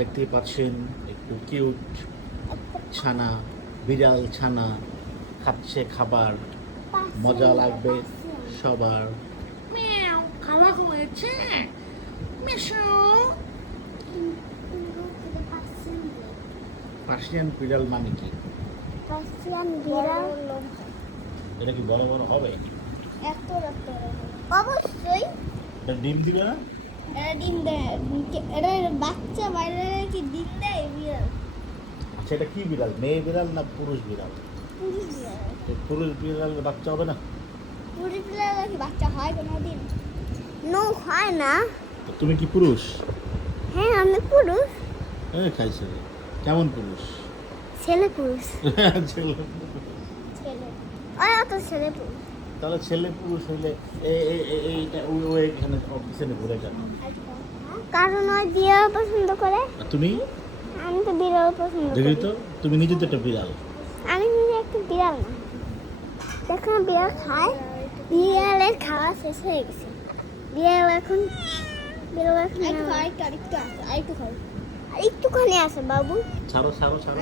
দেখতেই পাচ্ছেন একটু কিউট ছানা, বিড়াল ছানা খাচ্ছে খাবার। মজা লাগবে সবার। মিয়াও, খাওয়া হয়েছে? মিশাও। পার্সিয়ান বিড়াল মানে কি? পার্সিয়ান বিড়াল এটা কি বড় বড় হবে? অবশ্যই এটা ডিম দিবে না? এটা ডিম দেয়। এটা বাচ্চা বাইরে কি ডিম দেয় বিড়াল? আচ্ছা, এটা কি বিড়াল? মেয়ে বিড়াল না পুরুষ বিড়াল? পুরুষ বিড়াল। এই পুরুষ বিড়াল বাচ্চা হবে না? পুরুষ বিড়াল কি বাচ্চা হয় কোনোদিন? নো, হয় না। তো তুমি কি পুরুষ? হ্যাঁ, আমি পুরুষ। খাইছে রে। কেমন পুরুষ? ছেলে পুরুষ। ছেলে। ছেলে ওই অত ছেলে পুরুষ। তাহলে ছেলে পুরুষ হইলে এইটা ও এখানে পিছনে ঘুরে কেন? কারণ ওই বিড়াল পছন্দ করে। আর তুমি? আমি তো বিড়াল পছন্দ করি। দেখি তো, তুমি নিজে তো একটা বিড়াল। আমি নিজে একটা বিড়াল না। দেখো না, বিড়াল খায়। বিড়ালের খাওয়া শেষ হয়ে গেছে। বিড়াল এখন আরেকটুখানি আছে বাবু। ছাড়ো ছাড়ো ছাড়ো।